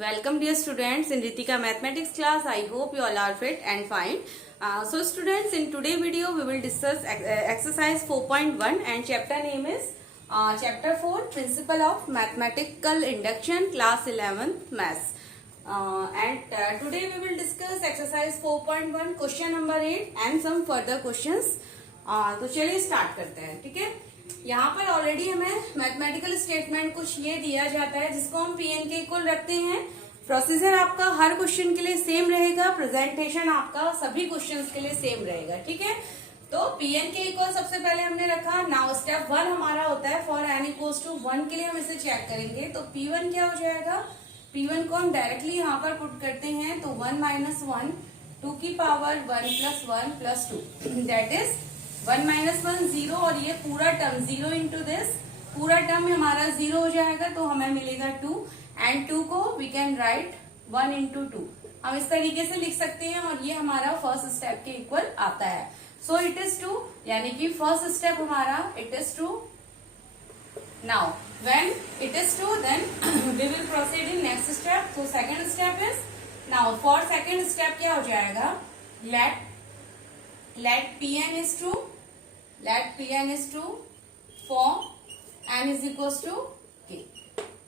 Welcome dear students in Ritika mathematics class. I hope you all are fit and fine. So students, in today video we will discuss exercise 4.1 and chapter name is chapter 4 principle of mathematical induction class 11th maths. Today we will discuss exercise 4.1 question number 8 and some further questions. तो चलिए start करते हैं. ठीक है, यहाँ पर already हमें mathematical statement कुछ ये दिया जाता है जिसको हम पीएन के इक्वल रखते हैं. प्रोसीजर आपका हर क्वेश्चन के लिए सेम रहेगा, प्रेजेंटेशन आपका सभी क्वेश्चंस के लिए सेम रहेगा. ठीक है, तो पीएन के इक्वल सबसे पहले हमने रखा. नाउ स्टेप 1 हमारा होता है फॉर एन इक्वल्स टू 1 के लिए हम इसे चेक करेंगे. तो P1 क्या हो जाएगा, P1 को हम डायरेक्टली यहाँ पर पुट करते हैं. तो 1 माइनस 1 2 की power 1 plus 1 plus 2 that is 1 minus 1 0 और ये पूरा टर्म 0 इंटू दिस पूरा टर्म हमारा 0 हो जाएगा. तो हमें मिलेगा 2 एंड 2 को वी कैन राइट 1 इंटू 2. हम इस तरीके से लिख सकते हैं और ये हमारा फर्स्ट स्टेप के इक्वल आता है. सो इट इज 2 यानी कि फर्स्ट स्टेप हमारा it is 2. Now when it is 2 then we will proceed in next step. तो second step is now for second step क्या हो जाएगा, let Pn is true for n is equals to k.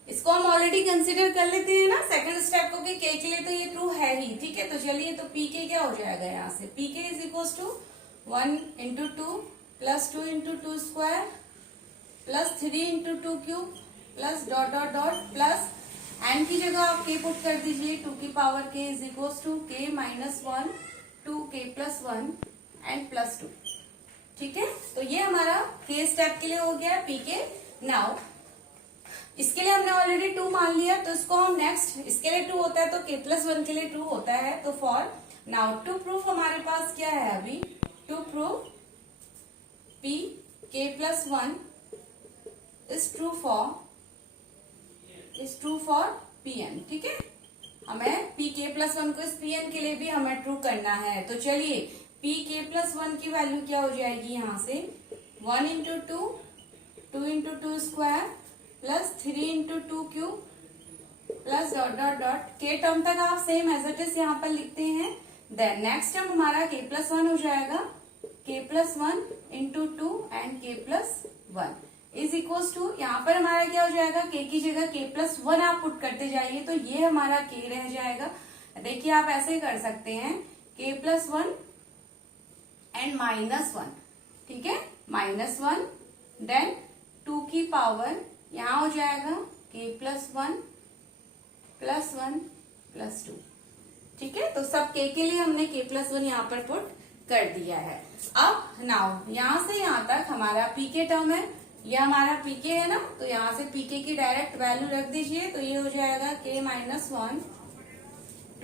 इसको हम already consider कर लेते हैं ना सेकंड स्टेप को कि k के लिए तो ये ट्रू है ही. ठीक है, तो चलिए तो pk क्या हो जाएगा यहाँ से, pk is equals to 1 into 2 plus 2 into 2 square plus 3 into 2 cube plus dot dot dot plus n की जगह आप k पुट कर दीजिए. 2 की power k is equals to k minus 1 2k plus 1 and plus 2. ठीक है, तो ये हमारा के स्टेप के लिए हो गया पीके. नाउ इसके लिए हमने ऑलरेडी 2 मान लिया, तो इसको हम नेक्स्ट इसके लिए 2 होता है तो के प्लस 1 के लिए 2 होता है. तो फॉर नाउ टू प्रूफ हमारे पास क्या है अभी, to proof P K plus 1 is true for P N. ठीक है, हमें पी के प्लस 1 को इस पी एन के लिए भी हमें ट्रू करना है. तो चलिए पी के प्लस 1 की वैल्यू क्या हो जाएगी यहाँ से 1 into 2 into 2 square plus 3 into 2 cube plus dot dot dot के टर्म तक आप सेम एज इट इज यहाँ पर लिखते हैं. देन नेक्स्ट टर्म हमारा के प्लस 1 हो जाएगा, के प्लस 1 इंटू 2 एंड के प्लस 1 इज इक्वल्स टू यहाँ पर हमारा क्या हो जाएगा, के की जगह के प्लस 1 आप पुट करते जाइए तो ये हमारा के रह जाएगा. देखिए आप ऐसे कर सकते हैं के प्लस 1 एंड माइनस 1. ठीक है, माइनस 1 देन 2 की पावर यहां हो जाएगा k प्लस 1 प्लस 1 प्लस 2. ठीक है, तो सब k के लिए हमने k प्लस 1 यहाँ पर पुट कर दिया है. अब नाउ यहां से यहां तक हमारा pk टर्म है, ये हमारा pk है ना, तो यहां से pk की डायरेक्ट वैल्यू रख दीजिए. तो ये हो जाएगा k माइनस 1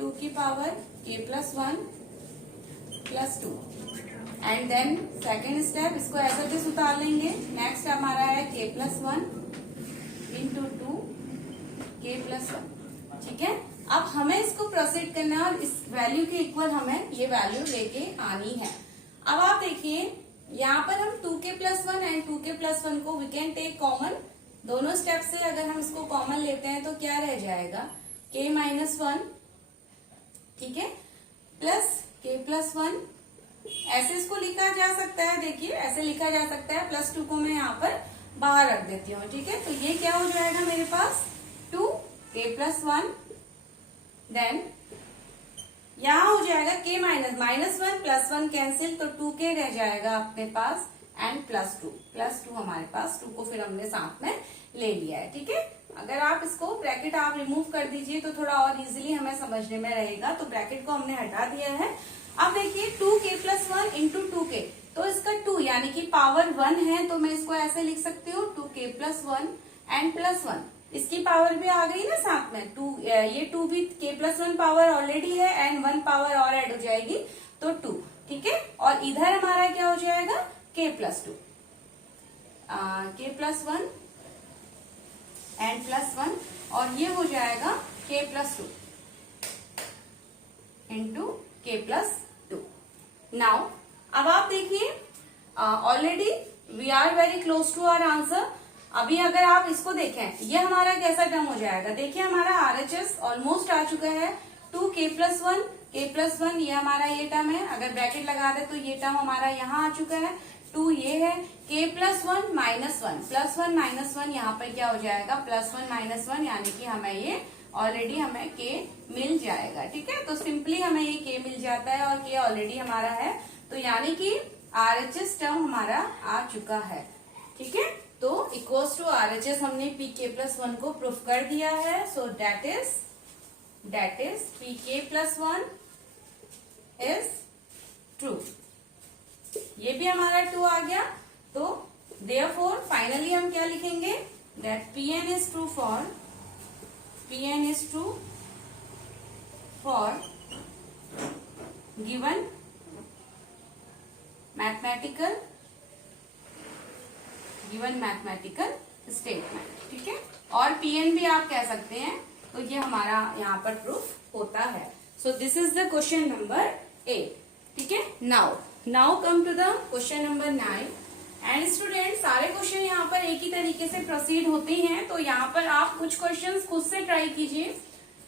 2 की power k plus 1 plus 2 and then second step इसको ऐसा दिस उतार लेंगे. नेक्स्ट हमारा है k plus 1 into 2 k plus 1. ठीक है, अब हमें इसको प्रोसीड करना है और इस वैल्यू के इक्वल हमें ये वैल्यू लेके आनी है. अब आप देखिए यहाँ पर हम 2k plus 1 and 2k plus 1 को वी कैन टेक कॉमन. दोनों स्टेप से अगर हम इसको कॉमन लेते हैं तो क्या रह जाएगा, k माइनस 1. ठीक है, प्लस k प्लस 1. ऐसे इसको लिखा जा सकता है, देखिए ऐसे लिखा जा सकता है. प्लस 2 को मैं यहाँ पर बाहर रख देती हूँ. ठीक है, तो ये क्या हो जाएगा मेरे पास 2k प्लस 1. देन यहाँ हो जाएगा k माइनस 1 प्लस 1 कैंसिल तो 2k रह जाएगा अपने पास एंड प्लस 2 हमारे पास 2 को फिर हमने साथ में ले लिया है. ठीक है, अगर आप इसको ब्रैकेट आप रिमूव कर दीजिए तो थोड़ा और इजीली हमें समझने में रहेगा. तो ब्रैकेट को हमने हटा दिया है. अब देखिए 2k प्लस 1 इंटू 2k, तो इसका 2 यानी कि पावर 1 है तो मैं इसको ऐसे लिख सकती हूँ 2k प्लस 1 एंड प्लस 1. इसकी पावर भी आ गई ना साथ में 2, ये 2 भी k प्लस 1 पावर ऑलरेडी है एंड 1 पावर और ऐड हो जाएगी तो 2. ठीक है, और इधर हमारा क्या हो जाएगा k plus 2 k plus 1 and plus 1 और ये हो जाएगा k plus 2 into k plus 2. Now अब आप देखिए already we are very close to our answer. अभी अगर आप इसको देखें, ये हमारा कैसा टर्म हो जाएगा, देखिए हमारा RHS ऑलमोस्ट आ चुका है 2k+1, k+1 ये हमारा ये टर्म है, अगर ब्रैकेट लगा दे तो ये टर्म हमारा यहाँ आ चुका है, 2 ये है, k+1 -1 +1 -1 यहाँ पर क्या हो जाएगा, +1 -1, यानी कि हमें ये ऑलरेडी हमें k मिल जाएगा। ठीक है, तो सिंपली हमें ये k मिल जाता है और k ऑलरेडी हमारा है, तो यानी कि RHS टर्म हमारा आ चुका है। ठीक है, तो इक्वल्स टू RHS हमने pk+1 को प्रूफ कर दिया है। So that is pk+1 is true. ये भी हमारा 2 आ गया, तो देयरफॉर फाइनली हम क्या लिखेंगे, that Pn is true for given mathematical statement. ठीक है, और Pn भी आप कह सकते हैं, तो ये हमारा यहाँ पर प्रूफ होता है। So this is the question number 8। ठीक है, now come to the question number 9। And student, सारे क्वेश्चन यहाँ पर एक ही तरीके से प्रोसीड होते हैं, तो यहाँ पर आप कुछ क्वेश्चंस खुद से ट्राई कीजिए,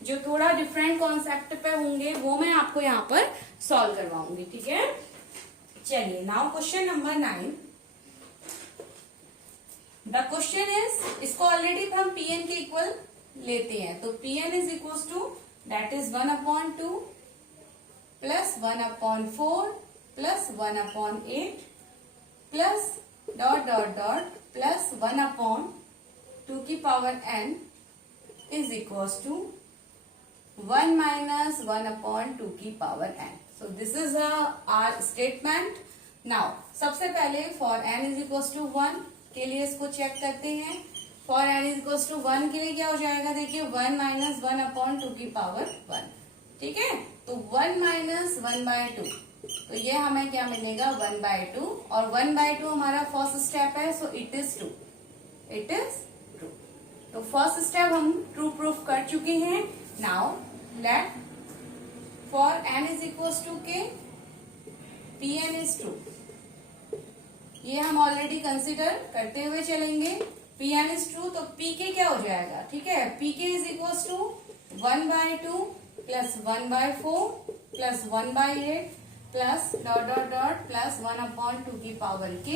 जो थोड़ा डिफरेंट कॉन्सेप्ट पे होंगे वो मैं आपको यहाँ पर सॉल्व करवाऊंगी। ठीक है, चलिए now question number 9। The question is, इसको ऑलरेडी हम Pn के इक्वल लेते हैं, तो Pn is equal to that is 1/2 plus 1/4 plus 1/8 plus dot dot dot plus 1/2 की power n is equal to 1 minus 1/2 की power n। So this is our statement. Now सबसे पहले for n is equal to 1 के लिए इसको check करते हैं। For n is equal to 1 के लिए क्या हो जाएगा, देखिए 1 माइनस 1/2 की पावर 1। ठीक है, तो 1 माइनस 1/2, तो ये हमें क्या मिलेगा 1/2, और 1/2 हमारा फर्स्ट स्टेप है, सो इट इज ट्रू। तो फर्स्ट स्टेप हम ट्रू प्रूफ कर चुके हैं। Now let for n is equal to k, Pn is true, ये हम ऑलरेडी कंसिडर करते हुए चलेंगे। Pn इज ट्रू, तो Pk क्या हो जाएगा, ठीक है, Pk is equal to 1/2 plus 1/4 plus 1/8 plus dot dot dot plus 1/2 की पावर k।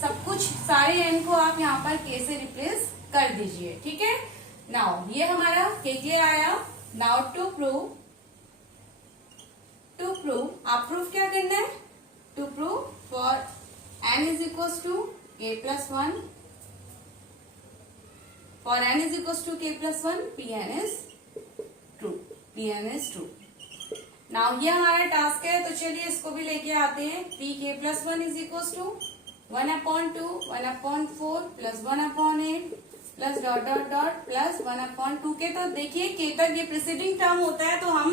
सब कुछ सारे n को आप यहाँ पर k से रिप्लेस कर दीजिए। ठीक है, नाउ ये हमारा k क्लियर आया। नाउ टू प्रूव आप प्रूफ क्या करना है, to prove for n is equal to k+1, for n is equal to k+1 Pn is true. Now ये हमारा टास्क है, तो चलिए इसको भी लेके आते हैं। pk+1 is equal to 1/2 1/4 plus 1/8 plus dot dot dot plus 1/2 के। तो देखिए k तक ये प्रीसीडिंग टर्म होता है, तो हम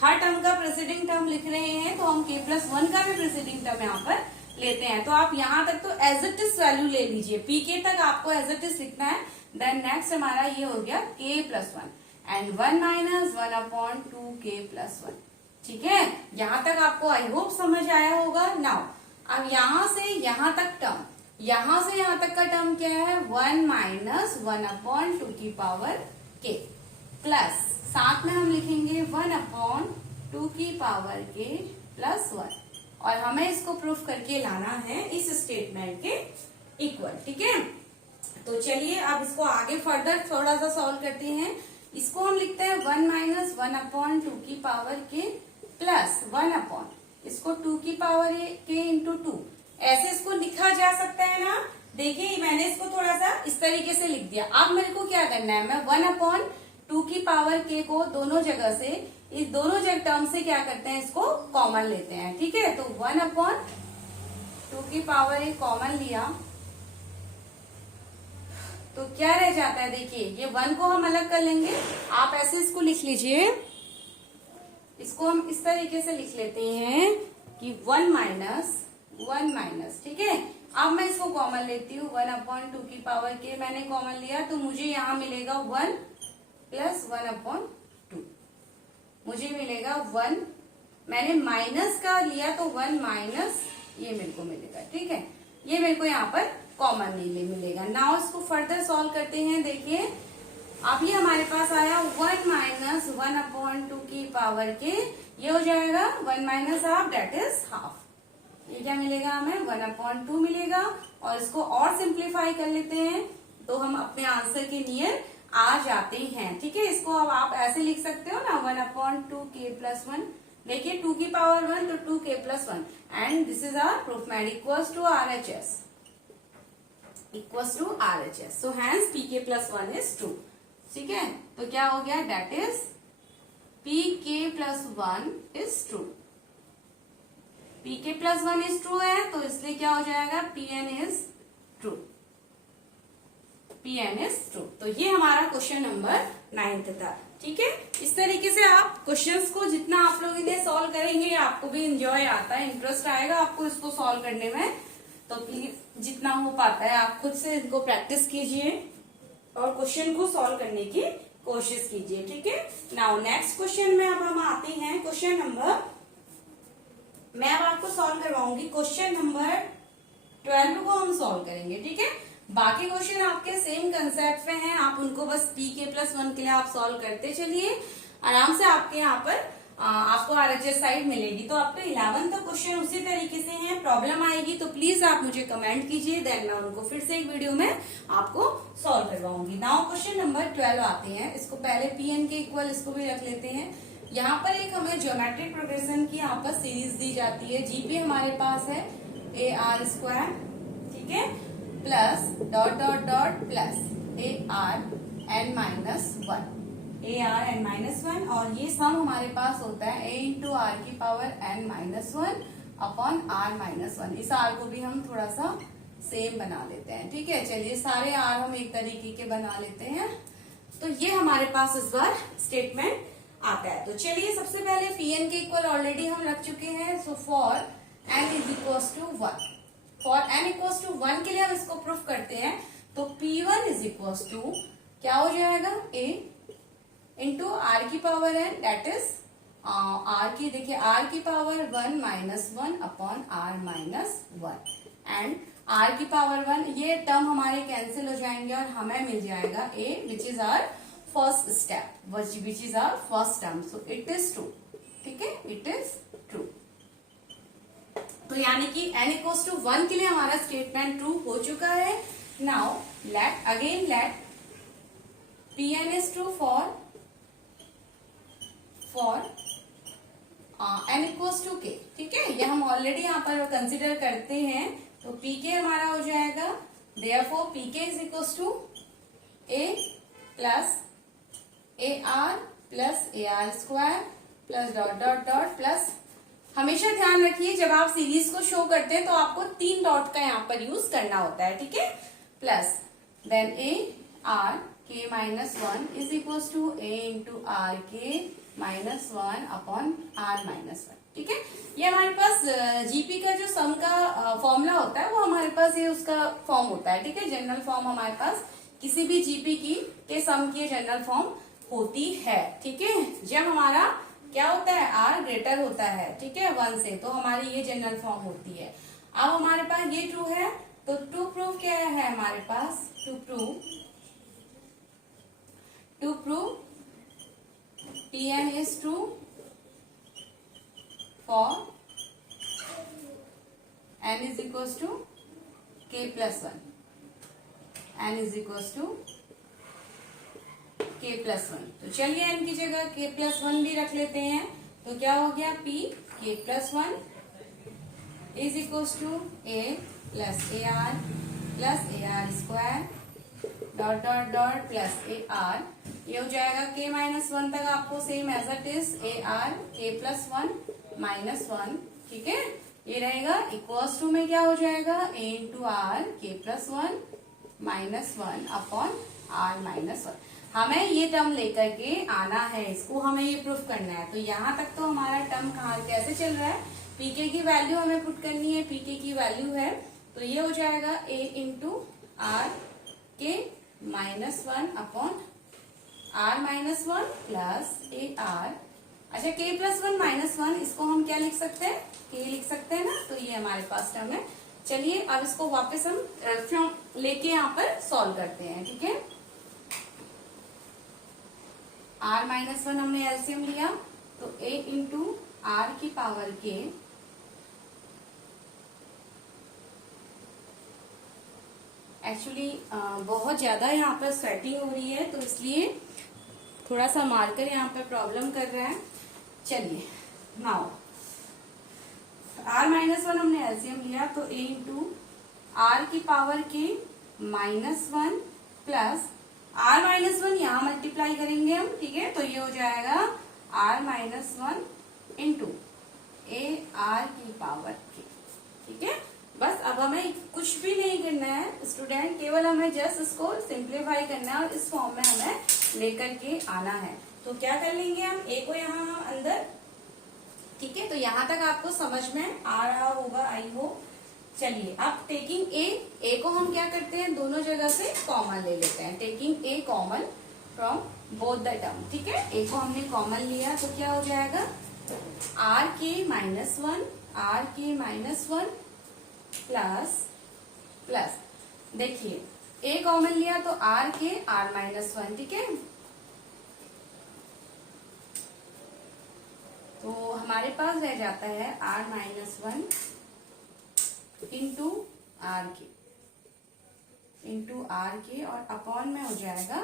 हर टर्म का प्रीसीडिंग टर्म लिख रहे हैं, तो हम k+1 का भी प्रीसीडिंग टर्म यहाँ पर लेते हैं। तो आप यहाँ तक तो एज इट इज वैल्यू ले लीजिए, pk तक आपको एज इट इज लिखना है। देन नेक्स्ट हमारा ये हो गया k+1 एंड 1 माइनस 1/2 k+1। ठीक है, यहाँ तक आपको आई होप समझ आया होगा। नाउ अब यहाँ से यहाँ तक टर्म, यहाँ से यहाँ तक का टर्म क्या है, 1 माइनस 1/2 की पावर k प्लस साथ में हम लिखेंगे 1/2 की पावर k प्लस 1, और हमें इसको प्रूफ करके लाना है इस स्टेटमेंट के इक्वल। ठीक है, तो चलिए अब इसको आगे फर्दर थोड़ा सा सॉल्व करते हैं। इसको हम लिखते हैं 1 माइनस 1/2 की पावर k प्लस 1/, इसको 2 की पावर k इंटू 2, ऐसे इसको लिखा जा सकता है ना। देखिए मैंने इसको थोड़ा सा इस तरीके से लिख दिया। अब मेरे को क्या करना है, मैं 1/2 की पावर k को दोनों जगह से, इस दोनों जगह टर्म से क्या करते हैं, इसको कॉमन लेते हैं। ठीक है, तो 1/2 की पावर a कॉमन लिया, तो क्या रह जाता है, देखिए ये 1 को हम अलग कर लेंगे। आप ऐसे इसको लिख लीजिए, इसको हम इस तरीके से लिख लेते हैं कि 1 माइनस। ठीक है, अब मैं इसको कॉमन लेती हूँ, 1/2 की पावर k मैंने कॉमन लिया, तो मुझे यहाँ मिलेगा 1 प्लस 1/2, मुझे मिलेगा 1, मैंने माइनस का लिया तो 1 माइनस ये मेरे को मिलेगा। ठीक है, ये मेरे को यहाँ पर कॉमन नहीं मिलेगा। नाउ इसको फर्दर सॉल्व करते हैं। देखिए अब ये हमारे पास आया 1 माइनस 1/2 की पावर के, ये हो जाएगा 1 minus half, that is half. ये क्या मिलेगा हमें 1/2 मिलेगा। और इसको और सिंप्लीफाई कर लेते हैं तो हम अपने आंसर के नियर आ जाते हैं। ठीक है, इसको अब आप ऐसे लिख सकते हो ना 1/2 k प्लस 1। देखिए 2 की पावर 1 तो 2 k plus 1 and this is our proof made equals to RHS, equals to RHS। So hence pk plus 1 is true. ठीक है, तो क्या हो गया, that is pk plus 1 is true. pk plus 1 is true है तो इसलिए क्या हो जाएगा, pn is true, pn is true. तो ये हमारा क्वेश्चन नंबर 9 था। ठीक है, इस तरीके से आप क्वेश्चंस को जितना आप लोग इन्हें सॉल्व करेंगे आपको भी इंजॉय आता है, इंटरेस्ट आएगा आपको इसको सॉल्व करने में। तो प्लीज जितना हो पाता है आप खुद से इनको प्रैक्टिस कीजिए और क्वेश्चन को सॉल्व करने की कोशिश कीजिए। ठीक है, नाउ नेक्स्ट क्वेश्चन में अब हम आते हैं क्वेश्चन नंबर, मैं अब आपको सॉल्व करवाऊंगी क्वेश्चन नंबर 12 को हम सॉल्व करेंगे। ठीक है, बाकी क्वेश्चन आपके सेम कंसेप्ट में हैं, आप उनको बस pk प्लस 1 के लिए आप सॉल्व करते चलिए, आराम से आपके यहाँ पर आपको RHS साइड मिलेगी। तो आपका 11 का क्वेश्चन उसी तरीके से है, प्रॉब्लम आएगी तो प्लीज आप मुझे कमेंट कीजिए, देन मैं उनको फिर से एक वीडियो में आपको सॉल्व करवाऊंगी। नाउ क्वेश्चन नंबर 12 आते हैं, इसको पहले pn के इक्वल इसको भी रख लेते हैं। यहाँ पर एक हमें ज्योमेट्रिक प्रोग्रेशन की यहाँ पर सीरीज दी जाती है, जीपी हमारे पास है AR स्क्वायर, ठीक है, plus dot dot dot plus ARn-1 और ये सम हमारे पास होता है a इंटू आर की पावर n-1 अपॉन r-1। इस r को भी हम थोड़ा सा सेम बना लेते हैं। ठीक है, चलिए सारे r हम एक तरीके के बना लेते हैं। तो ये हमारे पास इस बार स्टेटमेंट आता है। तो चलिए सबसे पहले pn के इक्वल ऑलरेडी हम रख चुके हैं। So for n is equals to 1, for n equals to 1 के लिए हम इसको प्रूफ करते हैं। तो p1 इज इक्वल्स टू क्या हो जाएगा, a इंटू आर की power n, that is r की, देखिए r की power 1 minus 1 upon r-1 and r की पावर 1, ये टर्म हमारे कैंसिल हो जाएंगे और हमें मिल जाएगा a which is our first step, which is our first term. So it is true. ठीक है, इट इज ट्रू। तो यानी कि n इक्वल्स टू 1 के लिए हमारा स्टेटमेंट ट्रू हो चुका है। Now let pn is true for n equals to k। ठीक है, ये हम ऑलरेडी यहाँ पर कंसिडर करते हैं। तो pk हमारा हो जाएगा, therefore pk is equals to a plus AR plus AR square plus dot dot dot plus, हमेशा ध्यान रखिए जब आप सीरीज को शो करते हैं तो आपको 3 डॉट का यहाँ पर यूज करना होता है। ठीक है, plus then AR k minus 1 is equals to a into R K minus 1 upon r-1। ठीक है, ये हमारे पास जीपी का जो सम का फॉर्मूला होता है वो हमारे पास ये उसका फॉर्म होता है। ठीक है, जनरल फॉर्म हमारे पास किसी भी जीपी की के सम की जनरल फॉर्म होती है। ठीक है, जब हमारा क्या होता है, r ग्रेटर होता है, ठीक है, 1 से, तो हमारी ये जनरल फॉर्म होती है। अब हमारे पास ये ट्रू है तो टू प्रूफ क्या है हमारे पास, to proof pn is true for n is equals to k plus 1, n is equals to k plus 1। तो चलिए n की जगह k plus 1 भी रख लेते हैं। तो क्या हो गया, p k plus 1 is equals to a plus ar square dot dot dot plus AR, ये हो जाएगा k माइनस 1 तक आपको same as it is AR k plus 1 minus 1। ठीक है, ये रहेगा इक्वल्स टू में क्या हो जाएगा, a इंटू आर के प्लस 1 माइनस 1 अपॉन r-1। हमें ये टर्म लेकर के आना है, इसको हमें ये प्रूफ करना है। तो यहाँ तक तो हमारा टर्म कहाँ कैसे चल रहा है, pk की वैल्यू हमें पुट करनी है, pk की वैल्यू है तो ये हो जाएगा a into R K minus 1 upon r-1 plus AR, अच्छा k प्लस 1 माइनस 1, इसको हम क्या लिख सकते हैं, k लिख सकते हैं ना। तो ये हमारे पास टर्म है चलिए अब इसको वापस हम फ्रॉम लेके यहाँ पर सॉल्व करते हैं, ठीक है। r-1 हमने एलसीएम लिया तो a इंटू आर की पावर के एक्चुअली बहुत ज्यादा यहाँ पर स्वेटिंग हो रही है तो इसलिए थोड़ा सा मार्कर यहाँ पर प्रॉब्लम कर रहा है। चलिए नाउ r-1 हमने एलसीएम लिया तो a इंटू आर की पावर के -1 प्लस r-1 यहाँ मल्टीप्लाई करेंगे हम, ठीक है। तो ये हो जाएगा r-1 इंटू ए आर की पावर के, ठीक है। बस अब हमें कुछ भी नहीं करना है स्टूडेंट, केवल हमें जस्ट इसको सिंप्लीफाई करना है और इस फॉर्म में हमें लेकर के आना है। तो क्या कर लेंगे हम, ए को यहाँ हम अंदर, ठीक है। तो यहाँ तक आपको समझ में आ रहा होगा, आई होप। चलिए अब टेकिंग ए को हम क्या करते हैं, दोनों जगह से कॉमन ले लेते हैं। Taking a common from both the term, ठीक है। ए को हमने कॉमन लिया तो क्या हो जाएगा, आर के -1 प्लस देखिए ए कॉमन लिया तो आर के r-1, ठीक है। तो हमारे पास रह जाता है r-1 इंटू आर के और अपॉन में हो जाएगा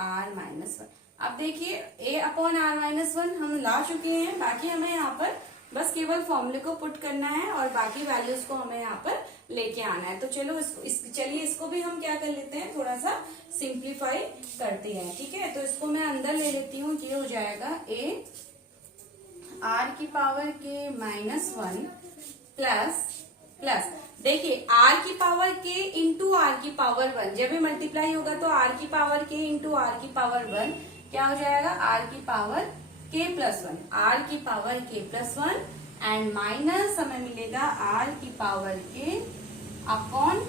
r-1। अब देखिए a अपॉन r-1 हम ला चुके हैं, बाकी हमें यहाँ पर बस केवल फॉर्मूले को पुट करना है और बाकी वैल्यूज को हमें यहाँ पर लेके आना है। तो चलो चलिए इसको भी हम क्या कर लेते हैं, थोड़ा सा सिंप्लीफाई करते हैं, ठीक है। तो इसको मैं अंदर ले लेती हूँ, ये हो जाएगा a आर की पावर के -1 प्लस देखिए आर की पावर के इंटू आर की पावर 1, जब भी मल्टीप्लाई होगा तो आर की पावर के इंटू आर की पावर 1 क्या हो जाएगा, आर की पावर के +1, आर की पावर के +1 एंड माइनस हमें मिलेगा आर की power K upon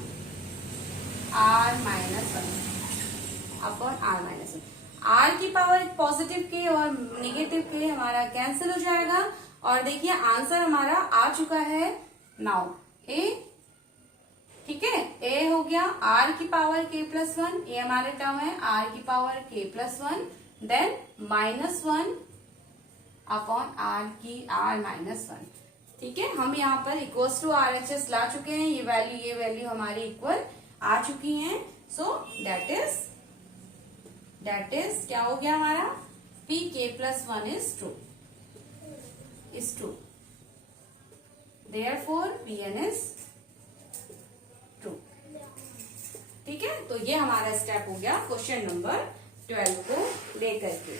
r-1 upon r-1। R की पावर पॉजिटिव के और नेगेटिव के हमारा कैंसिल हो जाएगा और देखिए आंसर हमारा आ चुका है नाउ ए, ठीक है। ए हो गया आर की पावर के +1, ये हमारे टर्म है आर की पावर के +1 देन -1 अपॉन आर की r-1, ठीक है। हम यहाँ पर इक्वल्स टू RHS ला चुके हैं, ये वैल्यू हमारी इक्वल आ चुकी हैं। सो दैट इज क्या हो गया हमारा, pk+1 is true, therefore Pn is true, ठीक है। तो ये हमारा स्टेप हो गया क्वेश्चन नंबर 12 को लेकर के।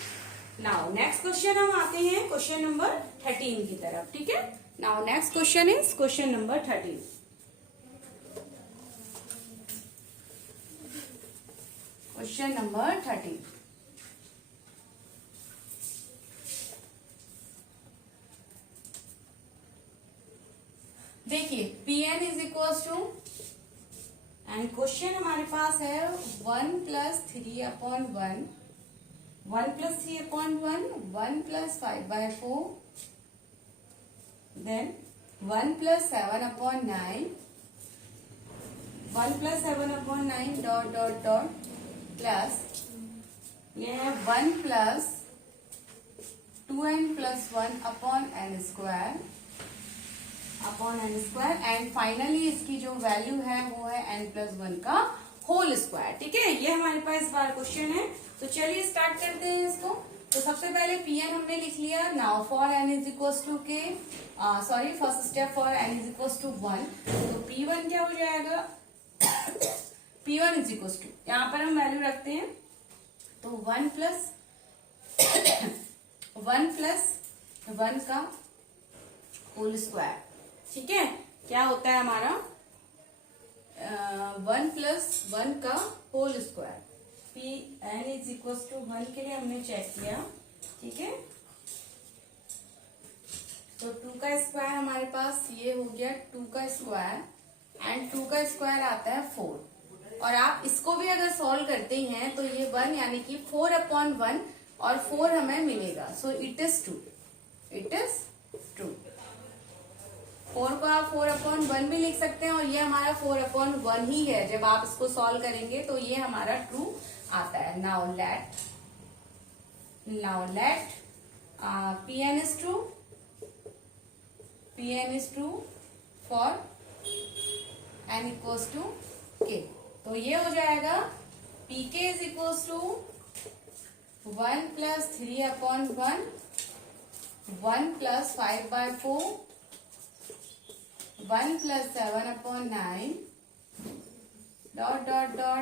नाउ नेक्स्ट क्वेश्चन हम आते हैं क्वेश्चन नंबर 13 की तरफ, ठीक है। Now next question is question number 13। Question number 13, देखिए Pn is equal to and question हमारे पास है 1 + 3/1, 1 + 3/1, 1 + 5/4, then 1 + 7/9, 1 + 7/9 डॉट प्लस ये है 1 + 2n + 1 upon n square and finally इसकी जो वैल्यू है वो है n+1 का होल स्क्वायर, ठीक है। ये हमारे पास इस बार क्वेश्चन है। तो चलिए स्टार्ट करते हैं इसको। तो सबसे पहले Pn हमने लिख लिया। Now for n is equal to k first step for n is equal to 1, तो P1 क्या हो जाएगा P1 इज इक्वल टू, यहाँ पर हम वैल्यू रखते हैं तो 1 + 1 का होल स्क्वायर, ठीक है। क्या होता है हमारा 1 + 1 का whole square, Pn is equal to 1 के लिए हमने चेक किया, ठीक है। तो 2 का स्क्वायर हमारे पास ये हो गया 2 का स्क्वायर एंड 2 का स्क्वायर आता है 4, और आप इसको भी अगर सॉल्व करते हैं तो ये 1 यानी कि 4/1 और 4 हमें मिलेगा। सो इट इज ट्रू, 4 को आप 4/1 भी लिख सकते हैं और ये हमारा 4/1 ही है। जब आप इसको सॉल्व करेंगे तो ये हमारा ट्रू आता है। Now let Pn is true, Pn is true for n equals to k। तो ये हो जाएगा Pk is equals to 1 plus 3/1, 1 plus 5/4, 1 plus 7/9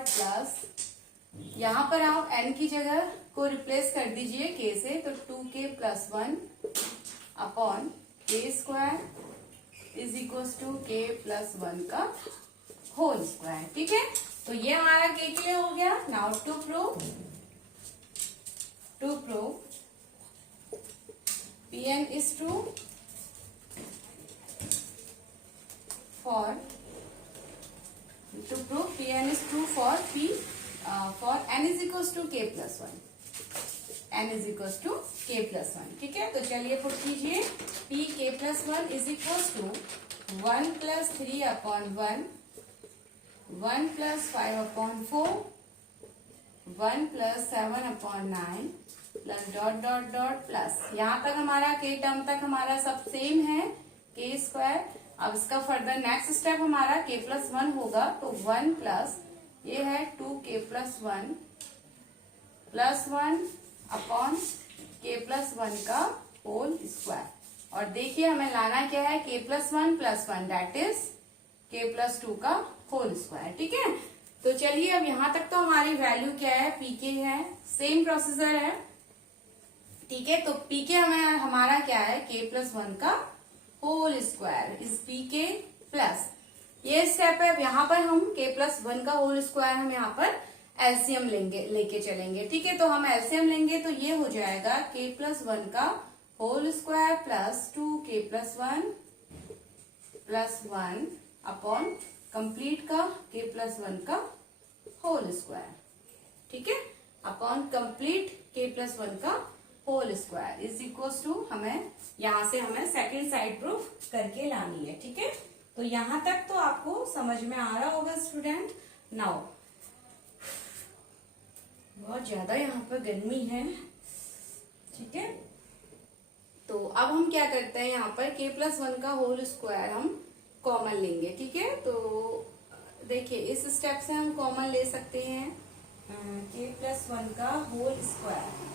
plus यहाँ पर आप n की जगह को रिप्लेस कर दीजिए k से, तो 2k + 1 upon k² is equals to k + 1 का होल स्क्वायर। ठीक है, तो ये हमारा k के लिए हो गया। Now to prove Pn is true for Pn is true for for n is equals to k + 1, n is equals to k + 1। ठीक है, तो चलिए पुट कीजिए Pk + 1 is equals to 1 + 3/1, 1 + 5/4, 1 + 7/9 plus plus यहाँ तक हमारा k टर्म तक हमारा सब सेम है k²। अब इसका फर्दर नेक्स्ट स्टेप हमारा k + 1 होगा, तो 1 प्लस ये है 2k + 1 + 1 अपॉन k + 1 का होल स्क्वायर। और देखिए हमें लाना क्या है, k + 1 + 1 दैट इज k + 2 का होल स्क्वायर। ठीक है, तो चलिए अब यहाँ तक तो हमारी वैल्यू क्या है, pk है, सेम प्रोसीजर है। ठीक है, तो pk हमारा क्या है, k + 1 का whole square is pk plus ये स्टेप है। यहाँ पर हम k + 1 का होल स्क्वायर हम यहाँ पर एलसीएम लेके चलेंगे। ठीक है, तो हम एलसीएम लेंगे तो ये हो जाएगा k + 1 का whole square plus 2k + 1 + 1 upon complete का k + 1 का होल स्क्वायर। ठीक है, अपॉन कंप्लीट k + 1 का whole square is equals to हमें यहाँ से हमें सेकेंड साइड प्रूफ करके लानी है। ठीक है, तो यहाँ तक तो आपको समझ में आ रहा होगा स्टूडेंट। नाउ बहुत ज्यादा यहाँ पर गर्मी है। ठीक है, तो अब हम क्या करते हैं, यहाँ पर k + 1 का होल स्क्वायर हम कॉमन लेंगे। ठीक है, तो देखिए इस स्टेप से हम कॉमन ले सकते हैं k + 1 का होल स्क्वायर।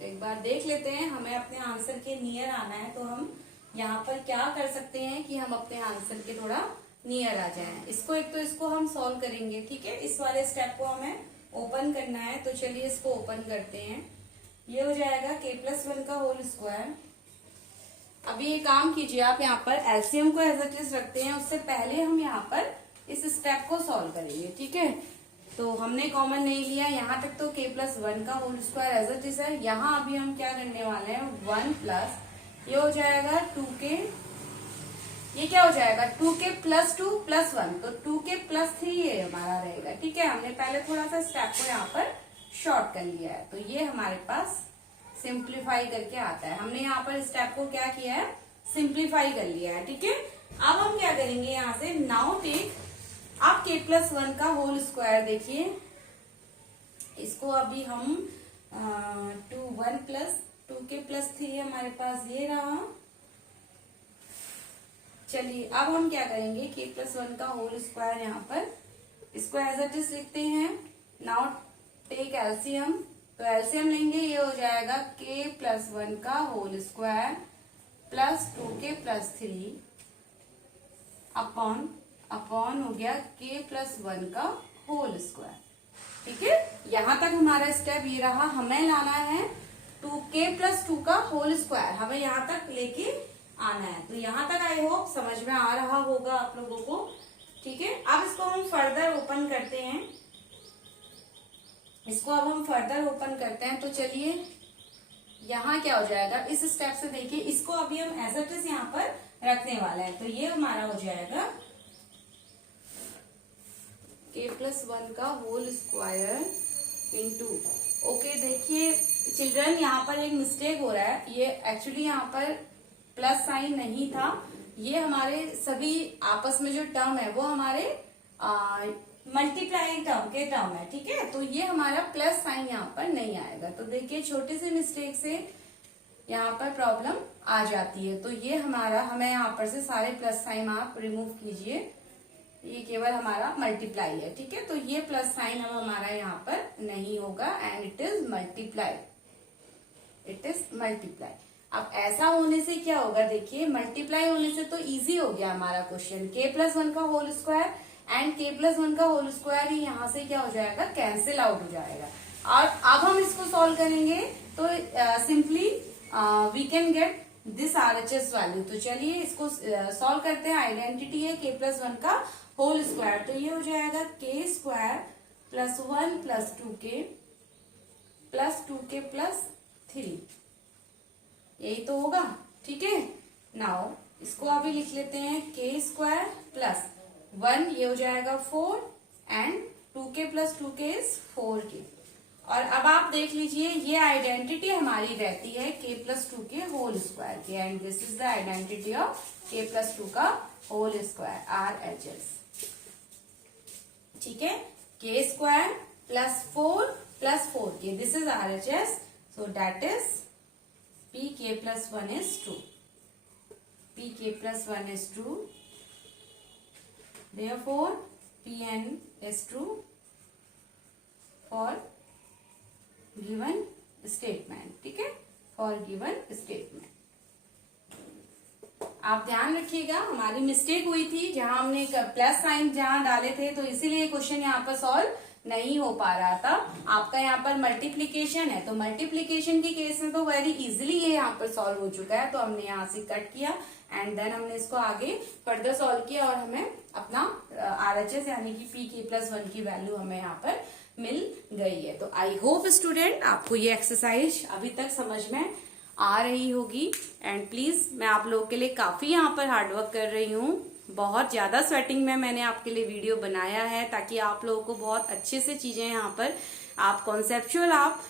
एक बार देख लेते हैं, हमें अपने आंसर के नियर आना है, तो हम यहाँ पर क्या कर सकते हैं कि हम अपने आंसर के थोड़ा नियर आ जाएं। इसको हम सॉल्व करेंगे। ठीक है, इस वाले स्टेप को हमें ओपन करना है, तो चलिए इसको ओपन करते हैं। ये हो जाएगा k + 1 का होल स्क्वायर। अभी ये काम कीजिए, आप यहाँ पर एलसीएम को एज इट इज रखते हैं, उससे पहले हम यहाँ पर इस स्टेप को सॉल्व करेंगे। ठीक है, तो हमने कॉमन नहीं लिया, यहाँ तक तो k + 1 का whole square as it is है। यहाँ अभी हम क्या करने वाले हैं, 1 प्लस ये हो जाएगा 2k, ये क्या हो जाएगा 2k + 2 + 1, तो 2k + 3 ये हमारा रहेगा। ठीक है, हमने पहले थोड़ा सा स्टेप को यहाँ पर शॉर्ट कर लिया है, तो ये हमारे पास सिंप्लीफाई करके आता है। हमने यहाँ पर स्टेप को क्या किया है, सिंप्लीफाई कर लिया है। ठीक है, अब हम क्या करेंगे, यहाँ से नाउ टेक आप k + 1 का होल स्क्वायर देखिए, इसको अभी हम 1 प्लस 2k + 3 हमारे पास ये रहा। चलिए अब हम क्या करेंगे, k + 1 का होल स्क्वायर यहाँ पर इसको एज इट इज लिखते हैं। नाउ टेक एलसीएम, तो एलसीएम लेंगे, ये हो जाएगा k + 1 का whole square plus 2k + 3 upon हो गया k + 1 का होल स्क्वायर। ठीक है, यहाँ तक हमारा स्टेप ये रहा। हमें लाना है 2k + 2 का होल स्क्वायर, हमें यहाँ तक लेके आना है। तो यहाँ तक आई होप समझ में आ रहा होगा आप लोगों को। ठीक है, अब इसको हम फर्दर ओपन करते हैं, तो चलिए यहाँ क्या हो जाएगा, इस स्टेप से देखिए, इसको अभी हम एज इट इज यहाँ पर रखने वाले हैं, तो ये हमारा हो जाएगा k + 1 का होल स्क्वायर इंटू। ओके, देखिए चिल्ड्रन यहाँ पर एक मिस्टेक हो रहा है, ये एक्चुअली यहाँ पर प्लस साइन नहीं था, ये हमारे सभी आपस में जो टर्म है वो हमारे मल्टीप्लाई टर्म के टर्म है, ठीक है। तो ये हमारा प्लस साइन यहाँ पर नहीं आएगा। तो देखिए छोटी सी मिस्टेक से यहाँ पर प्रॉब्लम आ जाती है। तो ये हमारा, हमें यहाँ पर से सारे प्लस साइन आप रिमूव कीजिए, ये केवल हमारा मल्टीप्लाई है, ठीक है। तो ये प्लस साइन अब हमारा यहाँ पर नहीं होगा and it is multiply, it is multiply. अब ऐसा होने से क्या होगा, देखिए मल्टीप्लाई होने से तो इजी हो गया हमारा क्वेश्चन। k+1 का होल स्क्वायर एंड k+1 का होल स्क्वायर ही यहाँ से क्या हो जाएगा, कैंसिल आउट हो जाएगा। और अब हम इसको सॉल्व करेंगे तो simply we can get this RHS value. तो चलिए इसको सॉल्व करते हैं। आइडेंटिटी है k+1 का होल स्क्वायर, तो ये हो जाएगा k² + 1 + 2k + 2k + 3, यही तो होगा, ठीक है। नाउ इसको अभी लिख लेते हैं k² + 1, ये हो जाएगा 4 and 2k + 2k is 4k। और अब आप देख लीजिए ये आइडेंटिटी हमारी रहती है k+2 के होल स्क्वायर की, and this is the identity of k+2 का होल स्क्वायर, RHS, ठीक है। k² + 4 + 4k, this is RHS, so that is pk+1 is true, pk+1 is true, therefore pn is true for given statement, ठीक है, for given statement। आप ध्यान रखिएगा हमारी mistake हुई थी जहां हमने प्लस साइन जहां डाले थे, तो इसीलिए क्वेश्चन यहाँ पर सॉल्व नहीं हो पा रहा था। आपका यहाँ पर मल्टीप्लीकेशन है, तो मल्टीप्लीकेशन के केस में तो वेरी इजीली ये यहाँ पर सॉल्व हो चुका है। तो हमने यहाँ से कट किया एंड देन हमने इसको आगे फर्दर सॉल्व किया और हमें अपना RHS यानी कि pk+1 की वैल्यू हमें यहाँ पर मिल गई है। तो आई होप स्टूडेंट आपको ये एक्सरसाइज अभी तक समझ में आ रही होगी। एंड प्लीज मैं आप लोगों के लिए काफी यहाँ पर हार्डवर्क कर रही हूँ, बहुत ज्यादा स्वेटिंग में मैंने आपके लिए वीडियो बनाया है ताकि आप लोगों को बहुत अच्छे से चीजें यहाँ पर आप कॉन्सेप्चुअल आप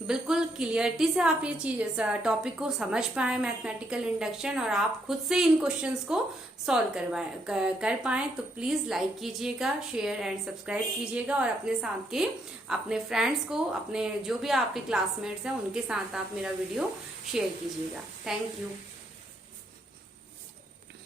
बिल्कुल क्लियरिटी से आप ये चीज टॉपिक को समझ पाए, मैथमेटिकल इंडक्शन, और आप खुद से इन क्वेश्चंस को सॉल्व कर पाए। तो प्लीज लाइक कीजिएगा, शेयर एंड सब्सक्राइब कीजिएगा और अपने साथ के अपने फ्रेंड्स को, अपने जो भी आपके क्लासमेट्स हैं उनके साथ आप मेरा वीडियो शेयर कीजिएगा। Thank you.